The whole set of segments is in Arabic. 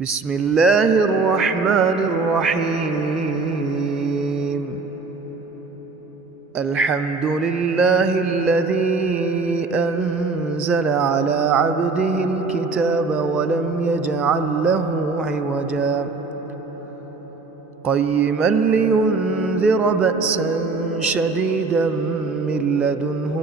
بسم الله الرحمن الرحيم. الحمد لله الذي أنزل على عبده الكتاب ولم يجعل له عوجا قيما لينذر بأسا شديدا من لدنه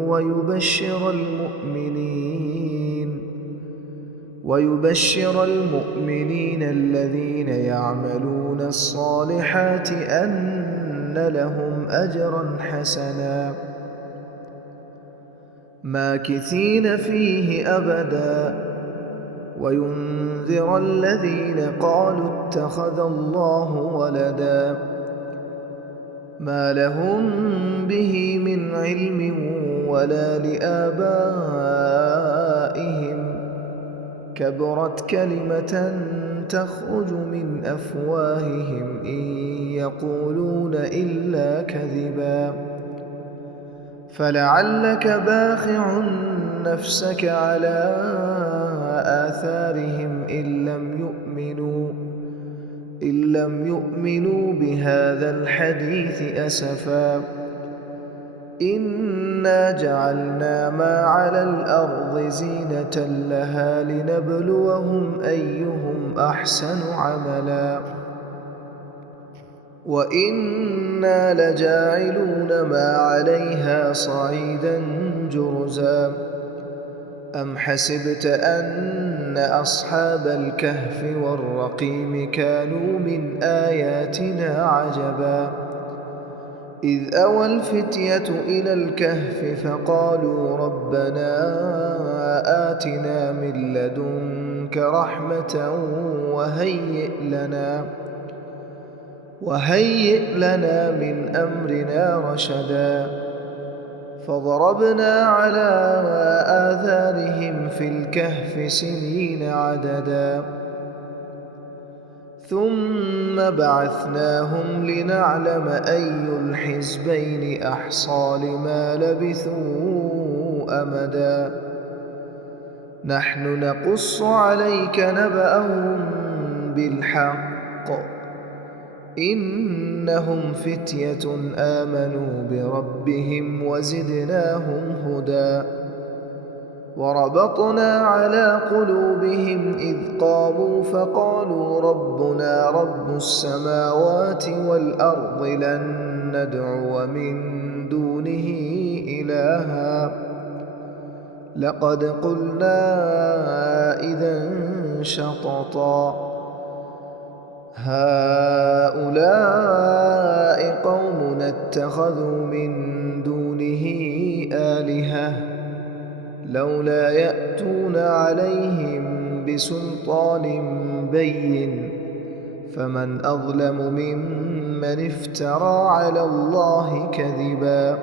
ويبشر المؤمنين الذين يعملون الصالحات أن لهم أجرا حسنا ماكثين فيه أبدا وينذر الذين قالوا اتخذ الله ولدا ما لهم به من علم ولا لآبائهم كبرت كلمة تخرج من أفواههم إن يقولون إلا كذبا فلعلك باخع نفسك على آثارهم إن لم يؤمنوا بهذا الحديث أسفا إنا جعلنا ما على الأرض زينة لها لنبلوهم أيهم أحسن عملا وإنا لجاعلون ما عليها صعيدا جرزا أم حسبت أن أصحاب الكهف والرقيم كانوا من آياتنا عجبا إذ أوى الفتية إلى الكهف فقالوا ربنا آتنا من لدنك رحمة وهيئ لنا من أمرنا رشدا فضربنا على آذانهم في الكهف سنين عددا ثم بعثناهم لنعلم أي الحزبين أحصى لما لبثوا أمدا نحن نقص عليك نبأهم بالحق إنهم فتية آمنوا بربهم وزدناهم هدى وربطنا على قلوبهم إذ قاموا فقالوا ربنا رب السماوات والأرض لن ندعو من دونه إلها لقد قلنا إذا شططا هؤلاء قومنا اتخذوا من دونه آلهة لولا يأتون عليهم بسلطان بين فمن أظلم ممن افترى على الله كذبا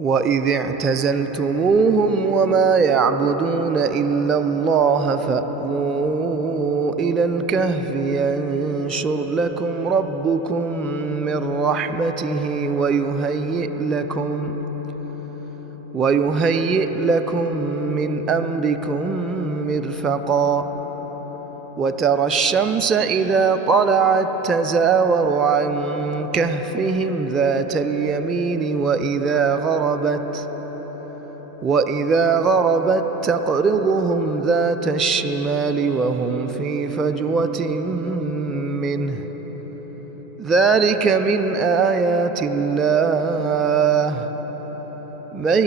وإذ اعتزلتموهم وما يعبدون إلا الله فأووا إلى الكهف ينشر لكم ربكم من رحمته ويهيئ لكم من أمركم مرفقا وترى الشمس إذا طلعت تزاور عن كهفهم ذات اليمين وإذا غربت تقرضهم ذات الشمال وهم في فجوة منه ذلك من آيات الله من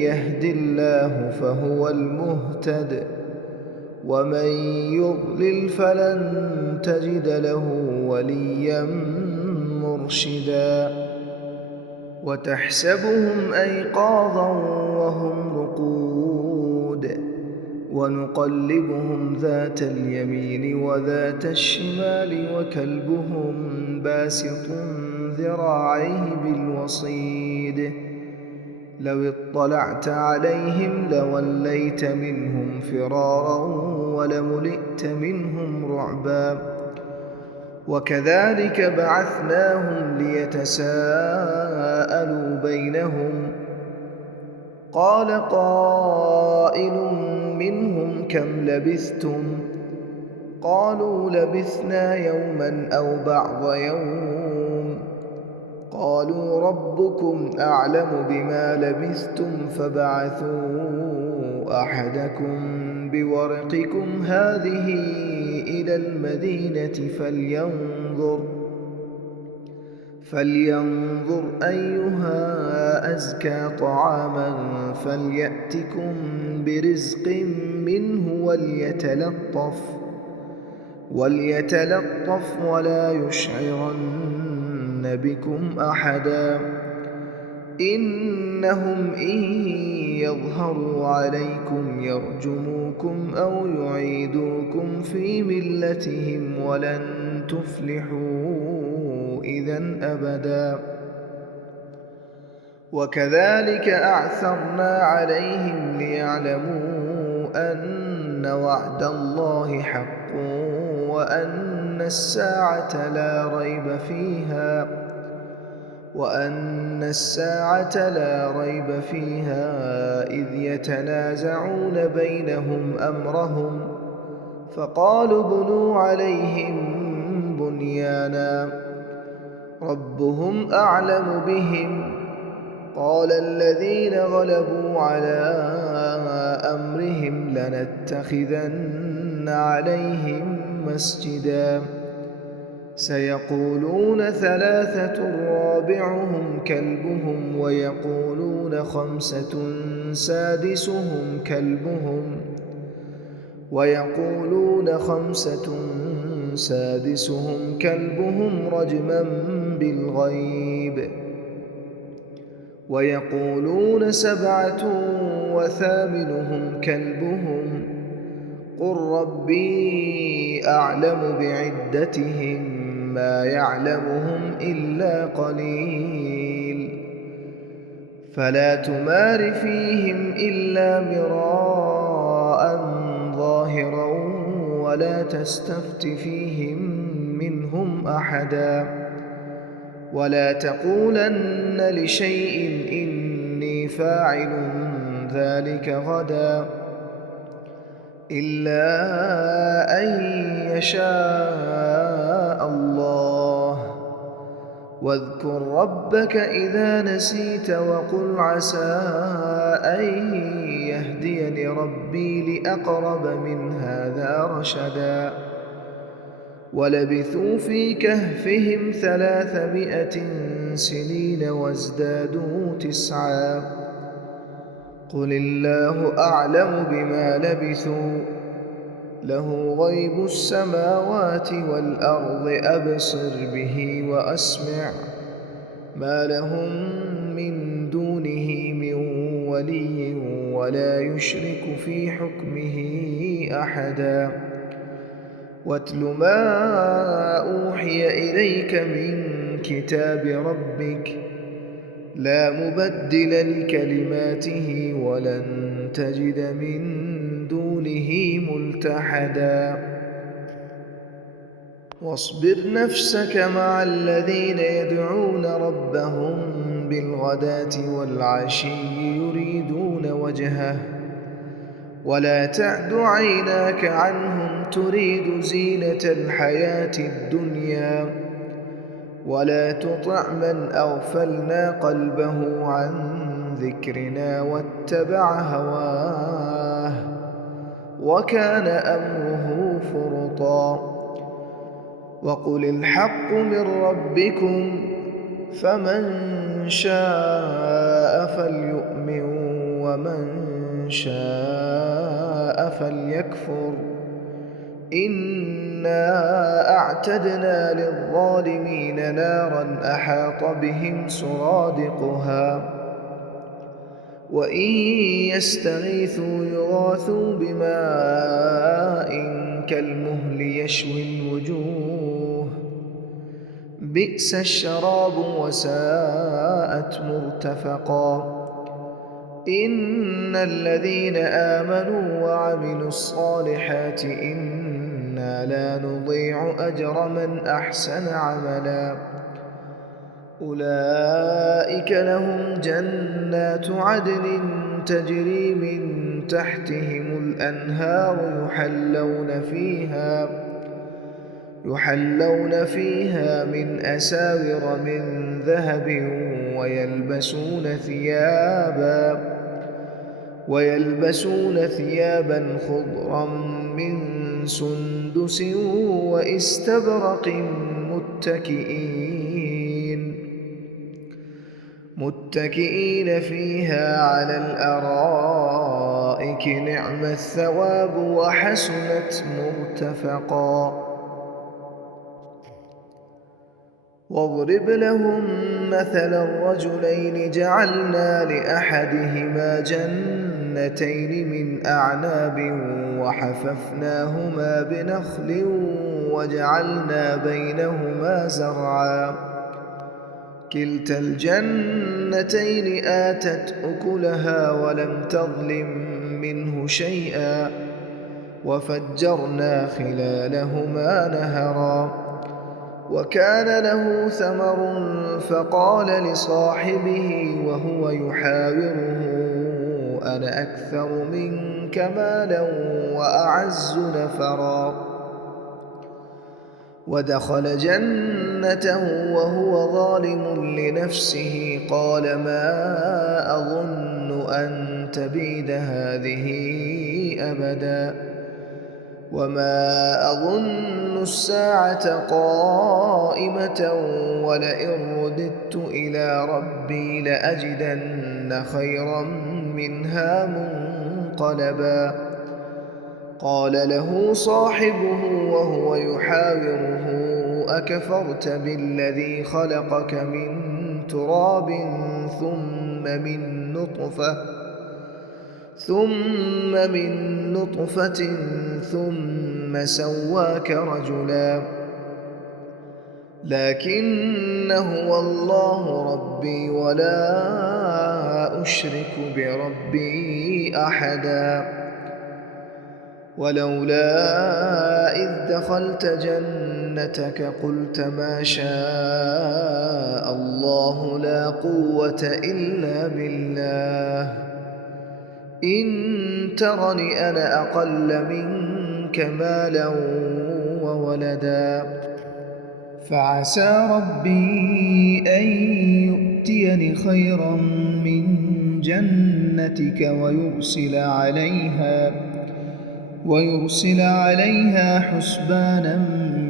يهد الله فهو المهتد ومن يضلل فلن تجد له وليا مرشدا وتحسبهم أيقاظا وهم رقود ونقلبهم ذات اليمين وذات الشمال وكلبهم باسط ذراعيه بالوصيد لو اطلعت عليهم لوليت منهم فرارا ولملئت منهم رعبا وكذلك بعثناهم ليتساءلوا بينهم قال قائل منهم كم لبثتم قالوا لبثنا يوما أو بعض يوم قالوا ربكم أعلم بما لبثتم فابعثوا أحدكم بورقكم هذه إلى المدينة فلينظر أيها أزكى طعاما فليأتكم برزق منه وليتلطف ولا يشعرن بكم أحدا إنهم إن يظهروا عليكم يرجموكم أو يعيدوكم في ملتهم ولن تفلحوا إذن أبدا وكذلك أعثرنا عليهم ليعلموا أن وعد الله حق وأن الساعة لا ريب فيها إذ يتنازعون بينهم أمرهم فقالوا ابنوا عليهم بنيانا ربهم أعلم بهم قال الذين غلبوا على أمرهم لنتخذن عليهم مسجدا سيقولون ثلاثة رابعهم كلبهم ويقولون خمسة سادسهم كلبهم رجما بالغيب ويقولون 7 وثامنهم كلبهم قل ربي أعلم بعدتهم ما يعلمهم إلا قليل فلا تمار فيهم إلا مراء ظاهرا ولا تستفت فيهم منهم أحدا ولا تقولن لشيء إني فاعل ذلك غدا إلا أن يشاء الله واذكر ربك إذا نسيت وقل عسى أن يهديني ربي لأقرب من هذا رشدا ولبثوا في كهفهم 300 سنين وازدادوا 9 قل الله أعلم بما لبثوا له غيب السماوات والأرض أبصر به وأسمع ما لهم من دونه من ولي ولا يشرك في حكمه أحدا واتل ما أوحي إليك من كتاب ربك لا مبدل لكلماته ولن تجد من دونه ملتحدا واصبر نفسك مع الذين يدعون ربهم بالغداة والعشي يريدون وجهه ولا تعد عيناك عنهم تريد زينة الحياة الدنيا ولا تطع من أغفلنا قلبه عن ذكرنا واتبع هواه وكان أمره فرطا وقل الحق من ربكم فمن شاء فليؤمن ومن شاء فليكفر إنا أعتدنا للظالمين نارا أحاط بهم سرادقها وإن يستغيثوا يغاثوا بماء كالمهل يشوي الوجوه بئس الشراب وساءت مرتفقا إن الذين آمنوا وعملوا الصالحات إنا لا نضيع أجر من أحسن عملا أولئك لهم جنات عدن تجري من تحتهم الأنهار يحلون فيها من أساور من ذهب ويلبسون ثيابا خضرا من سندس وإستبرق متكئين فيها على الأرائك نعم الثواب وحسنت مرتفقا. واضرب لهم مثل الرجلين جعلنا لأحدهما جنتين من أعناب وحففناهما بنخل وجعلنا بينهما زرعا كلتا الجنتين آتت أكلها ولم تظلم منه شيئا وفجرنا خلالهما نهرا وكان له ثمر فقال لصاحبه وهو يحاوره أنا أكثر منك مالا وأعز نفرا ودخل جنته وهو ظالم لنفسه قال ما أظن أن تبيد هذه أبدا وما أظن الساعة قائمة ولئن رددت إلى ربي لأجدن خيرا منها منقلبا. قال له صاحبه وهو يحاوره أكفرت بالذي خلقك من تراب ثم من نطفة ثم سواك رجلا لكن هو الله ربي ولا أشرك بربي أحدا. ولولا إذ دخلت جنتك قلت ما شاء الله لا قوة إلا بالله إن ترني أنا أقل منك مالا وولدا فعسى ربي أن يؤتيني خيرا من جنتك ويرسل عليها حسبانا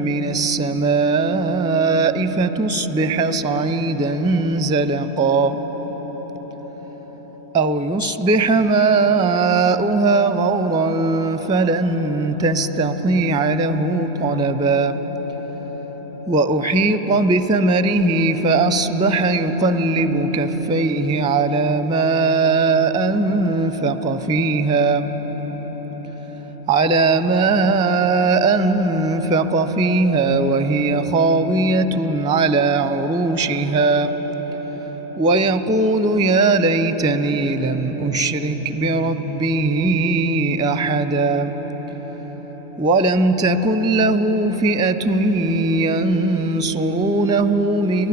من السماء فتصبح صعيدا زلقا أو يصبح ماؤها غورا فلن تستطيع له طلبا وأحيط بثمره فأصبح يقلب كفيه على ما أنفق فيها وهي خاوية على عروشها ويقول يا ليتني لم أشرك بربي أحدا ولم تكن له فئة ينصرونه من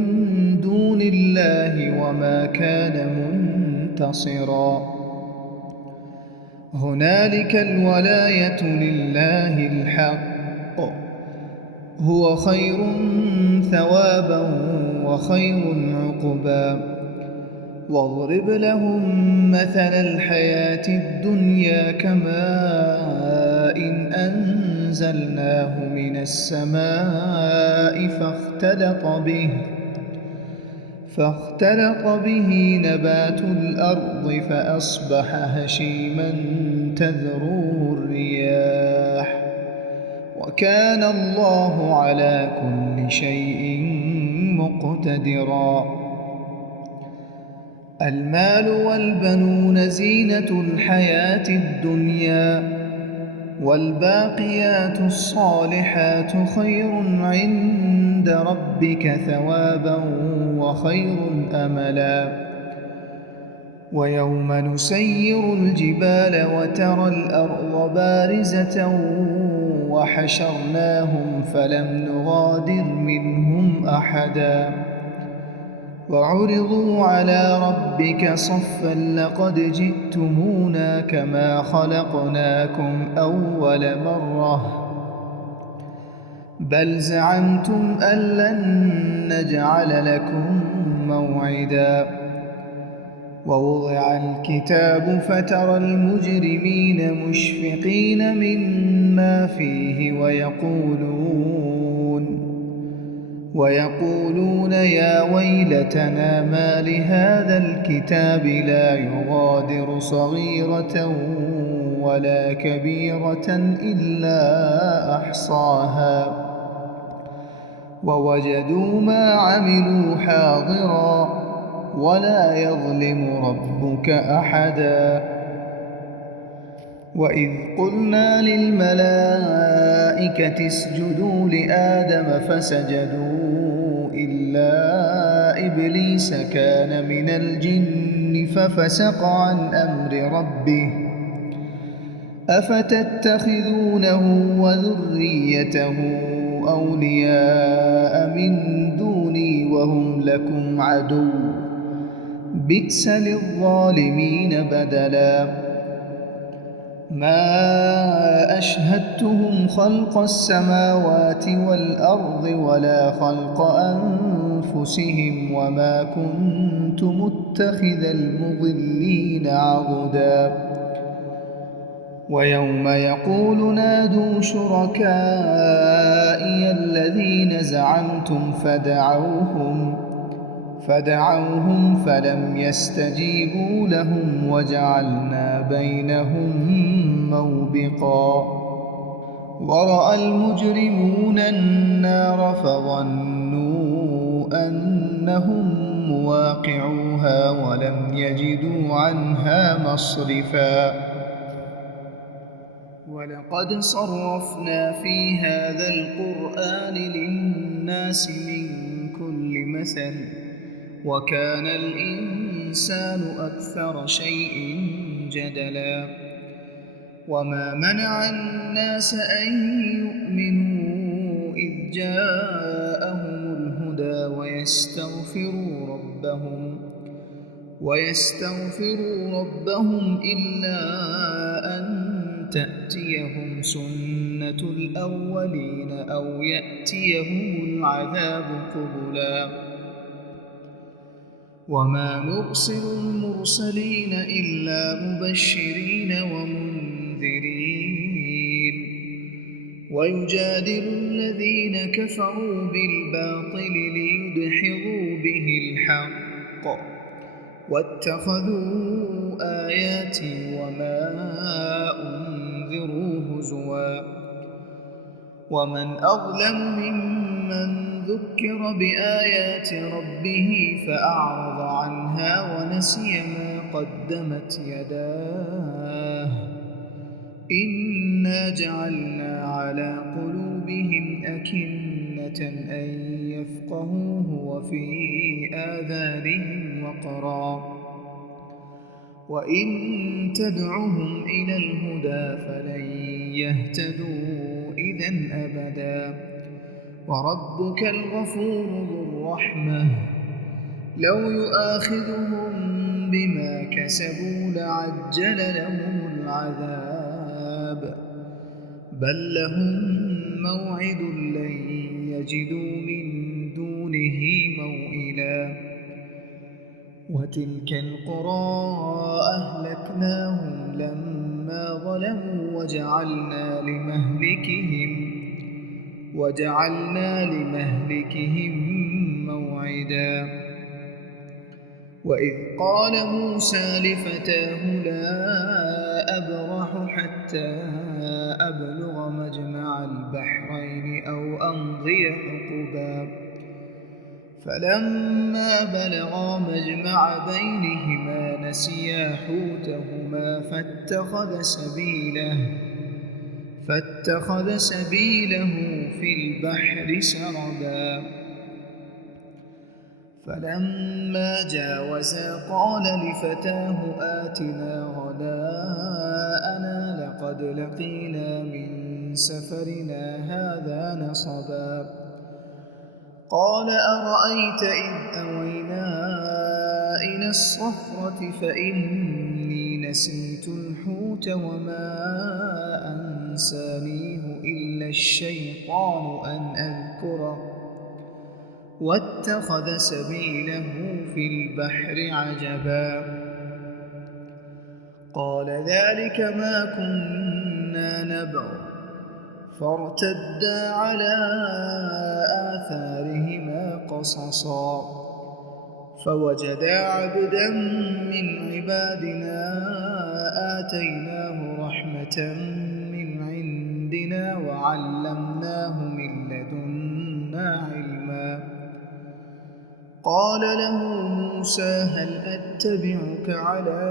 دون الله وما كان منتصرا. هنالك الولاية لله الحق هو خير ثوابا وخير عقبا. واضرب لهم مثل الحياة الدنيا كماء أنزلناه من السماء فاختلط به نبات الأرض فأصبح هشيما تذروه الرياح وكان الله على كل شيء مقتدرا. المال والبنون زينة الحياة الدنيا والباقيات الصالحات خير عند ربك ثوابا وخير أملا. ويوم نسير الجبال وترى الأرض بارزة وحشرناهم فلم نغادر منهم أحدا وعرضوا على ربك صفا لقد جئتمونا كما خلقناكم أول مرة بل زعمتم أن لن نجعل لكم موعدا ووضع الكتاب فترى المجرمين مشفقين مما فيه ويقولون يا ويلتنا ما لهذا الكتاب لا يغادر صغيرة ولا كبيرة إلا أحصاها ووجدوا ما عملوا حاضرا ولا يظلم ربك أحدا وإذ قلنا للملائكة اسجدوا لآدم فسجدوا إلا إبليس كان من الجن ففسق عن أمر ربه أفتتخذونه وذريته أولياء من دوني وهم لكم عدو بئس للظالمين بدلا ما أشهدتهم خلق السماوات والأرض ولا خلق أنفسهم وما كنت متخذ المضلين عضدا ويوم يقول نادوا شركائي الذين زعمتم فدعوهم فلم يستجيبوا لهم وجعلنا بينهم موبقا ورأى المجرمون النار فظنوا أنهم مواقعوها ولم يجدوا عنها مصرفا ولقد صرفنا في هذا القرآن للناس من كل مثل وكان الإنسان أكثر شيء جدلا وما منع الناس أن يؤمنوا إذ جاءهم الهدى ويستغفروا ربهم إلا أن تأتيهم سنة الأولين أو يأتيهم العذاب قبلا وما نرسل المرسلين إلا مبشرين ومنذرين ويجادل الذين كفروا بالباطل ليدحضوا به الحق واتخذوا آياتي وما أنذروا هزوا ومن أظلم ممن ذكر بآيات ربه فأعرض عنها ونسي ما قدمت يداه إنا جعلنا على قلوبهم أكنة أن يفقهوه وفي آذانهم وقرا وإن تدعهم إلى الهدى فلن يهتدوا إذن أبدا وربك الغفور ذو الرحمة لو يؤاخذهم بما كسبوا لعجل لهم العذاب بل لهم موعد لن يجدوا من دونه موئلا وتلك القرى أهلكناهم لما ظلموا وجعلنا لمهلكهم موعدا وإذ قال موسى لفتاه لا أبرح حتى أبلغ مجمع البحرين أو أمضي حقبا فلما بلغا مجمع بينهما نسيا حوتهما فاتخذ سبيله في البحر سربا فلما جاوزا قال لفتاه آتنا غداءنا لقد لقينا من سفرنا هذا نصبا قال أرأيت إذ أوينا إلى الصخرة فإني نسيت الحوت وما أنسانيه إلا الشيطان أن أذكره واتخذ سبيله في البحر عجبا قال ذلك ما كنا نبغ فارتدا على آثارهما قصصا فوجدا عبدا من عبادنا آتيناه رحمة من عندنا وعلمناه من لدنا علما قال له موسى هل أتبعك على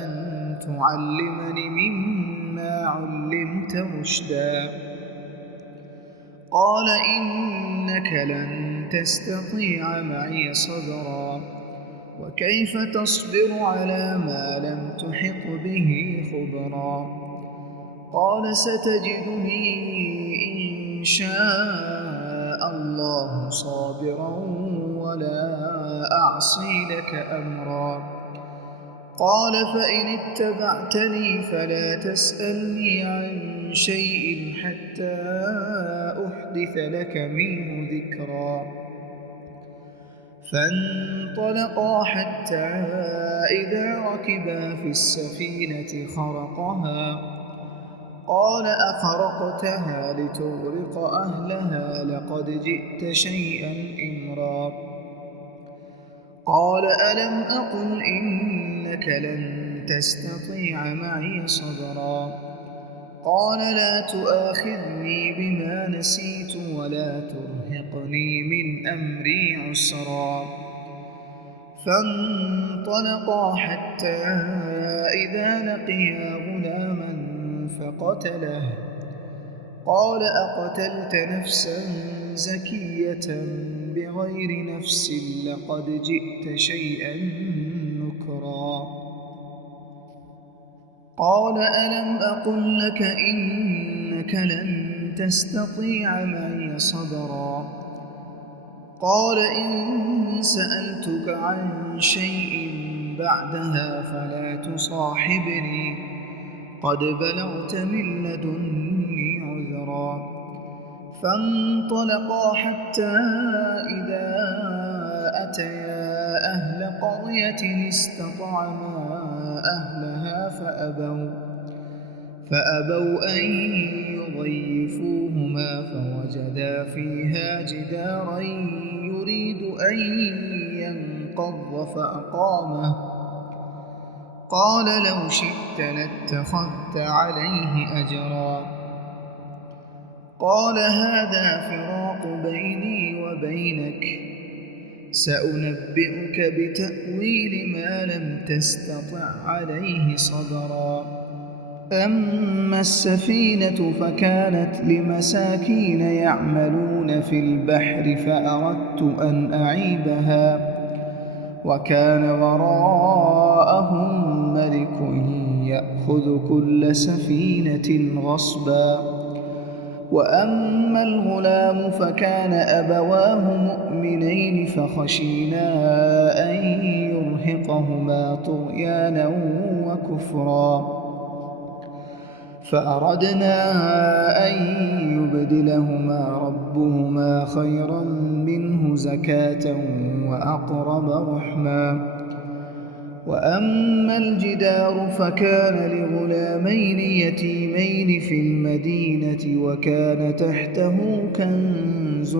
أن تعلمني مما علمت رشدا قال إنك لن تستطيع معي صبرا وكيف تصبر على ما لم تحط به خبرا قال ستجدني إن شاء الله صابرا ولا أعصي لك أمرا قال فإن اتبعتني فلا تسألني عن شيء حتى أحدث لك منه ذكرا فانطلقا حتى إذا ركبا في السفينة خرقها قال أخرقتها لتغرق أهلها لقد جئت شيئا إمرا قال ألم أقل إنك لن تستطيع معي صبرا قال لا تؤاخذني بما نسيت ولا ترهقني من أمري عسرا فانطلقا حتى إذا لقيا غلاما فقتله قال أقتلت نفسا زكية بغير نفس لقد جئت شيئا نكرا قال ألم أقل لك إنك لن تستطيع معي صبرا قال إن سألتك عن شيء بعدها فلا تصاحبني قد بلغت من لدني عذرا فانطلقا حتى إذا أتيا أهل قرية استطعما أهلها فأبوا أن يضيفوهما فوجدا فيها جدارا يريد أن ينقض فأقامه قال لو شئت لاتخذت عليه أجرا قال هذا فراق بيني وبينك سأنبئك بتأويل ما لم تستطع عليه صبرا أما السفينة فكانت لمساكين يعملون في البحر فأردت أن أعيبها وكان وراءهم ملك يأخذ كل سفينة غصبا وأما الغلام فكان أبواه مؤمنين فخشينا أن يرهقهما طغيانا وكفرا فأردنا أن يبدلهما ربهما خيرا منه زكاة وأقرب رحما وأما الجدار فكان لغلامين يتيمين في المدينة وكان تحته كنز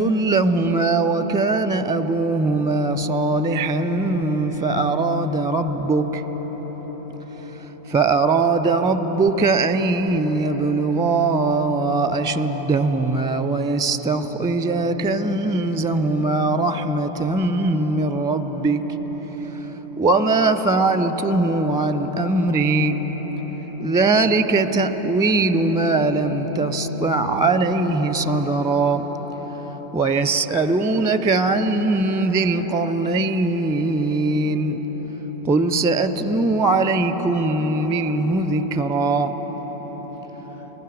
لهما وكان أبوهما صالحا فأراد ربك أن يبلغا أشدهما ويستخرجا كنزهما رحمة من ربك وما فعلته عن أمري ذلك تأويل ما لم تسطع عليه صبرا ويسألونك عن ذي القرنين قل سأتلو عليكم منه ذكرا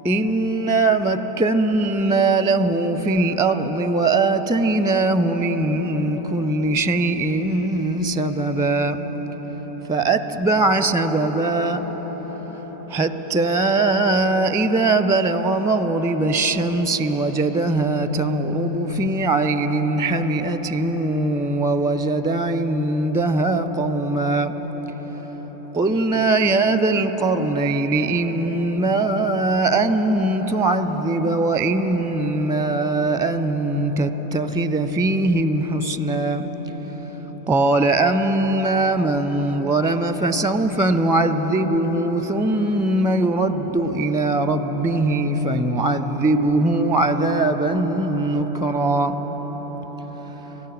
إنا مكنا له في الأرض وآتيناه من كل شيء سببا فأتبع سببا حتى إذا بلغ مغرب الشمس وجدها تغرب في عين حمئة ووجد عندها قوما قلنا يا ذا القرنين إما أن تعذب وإما أن تتخذ فيهم حسنا قال أما من ظلم فسوف نعذبه ثم يرد إلى ربه فيعذبه عذابا نكرا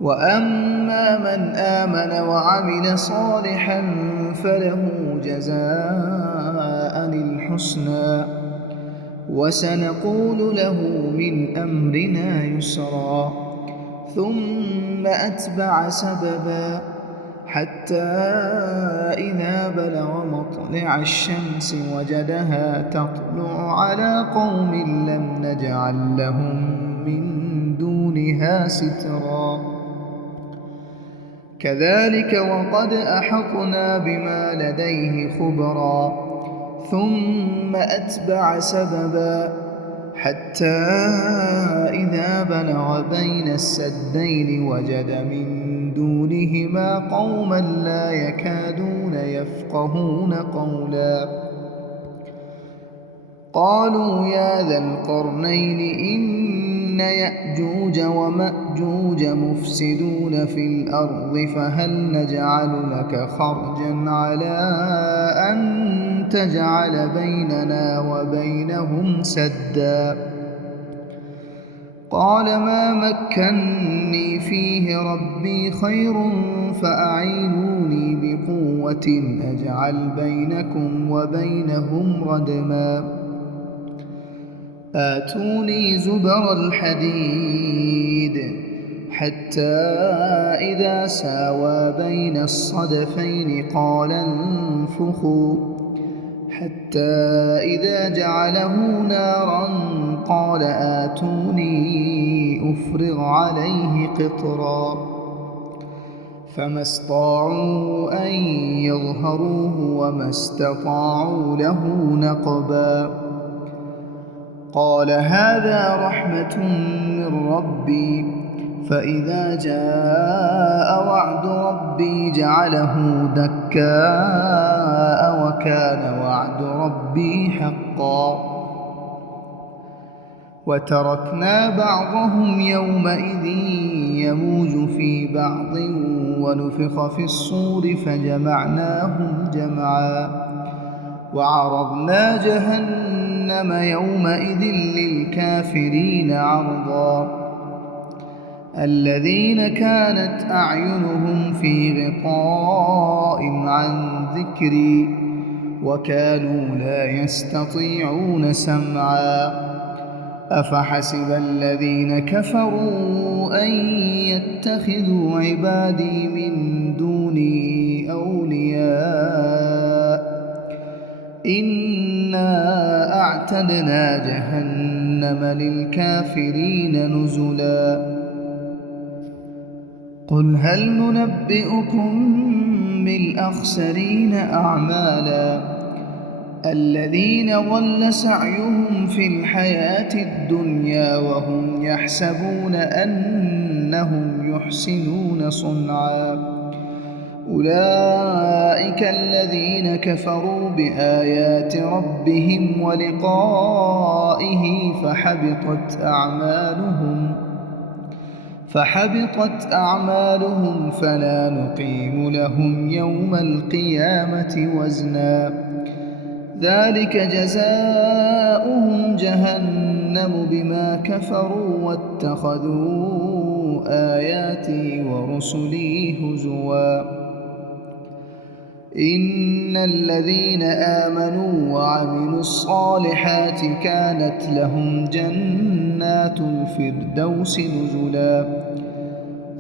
وأما من آمن وعمل صالحا فله جزاء الحسنى وسنقول له من أمرنا يسرا ثم أتبع سببا حتى إذا بلغ مطلع الشمس وجدها تطلع على قوم لم نجعل لهم من دونها سترا كذلك وقد أحطنا بما لديه خبرا ثم أتبع سببا حتى إذا بلغ بين السدين وجد من دونهما قوما لا يكادون يفقهون قولا قالوا يا ذا القرنين إن يأجوج ومأجوج مفسدون في الأرض فهل نجعل لك خرجا على أن تجعل بيننا وبينهم سدا قال ما مكني فيه ربي خير فأعينوني بقوة أجعل بينكم وبينهم ردما آتوني زبر الحديد حتى إذا ساوى بين الصدفين قال انفخوا حتى إذا جعله نارا قال آتوني أفرغ عليه قطرا فما استطاعوا أن يظهروه وما استطاعوا له نقبا قال هذا رحمة من ربي فإذا جاء وعد ربي جعله دكاء وكان وعد ربي حقا وتركنا بعضهم يومئذ يموج في بعض ونفخ في الصور فجمعناهم جمعا وعرضنا جهنم يومئذ للكافرين عرضا الذين كانت أعينهم في غطاء عن ذكري وكانوا لا يستطيعون سمعا أفحسب الذين كفروا أن يتخذوا عبادي من دوني أولياء إنا أعتدنا جهنم للكافرين نزلا قل هل ننبئكم بالأخسرين أعمالا الذين ضل سعيهم في الحياة الدنيا وهم يحسبون أنهم يحسنون صنعا أولئك الذين كفروا بآيات ربهم ولقائه فحبطت أعمالهم فلا نقيم لهم يوم القيامة وزنا ذلك جزاؤهم جهنم بما كفروا واتخذوا آياتي ورسلي هزوا إن الذين آمنوا وعملوا الصالحات كانت لهم جنات الفردوس نزلا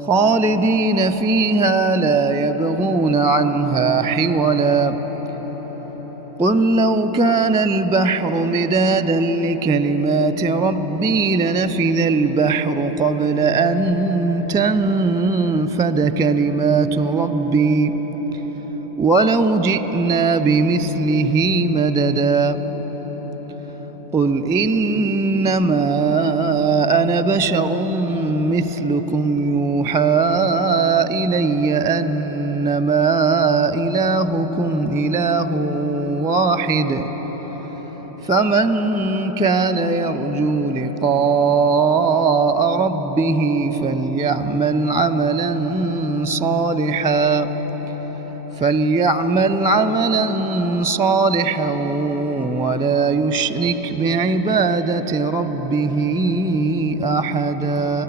خالدين فيها لا يبغون عنها حولا قل لو كان البحر مدادا لكلمات ربي لنفذ البحر قبل أن تنفد كلمات ربي ولو جئنا بمثله مددا قل إنما أنا بشر مثلكم يوحى إلي أنما إلهكم إله واحد فمن كان يرجو لقاء ربه فليعمل عملا صالحا ولا يشرك بعبادة ربه أحدا.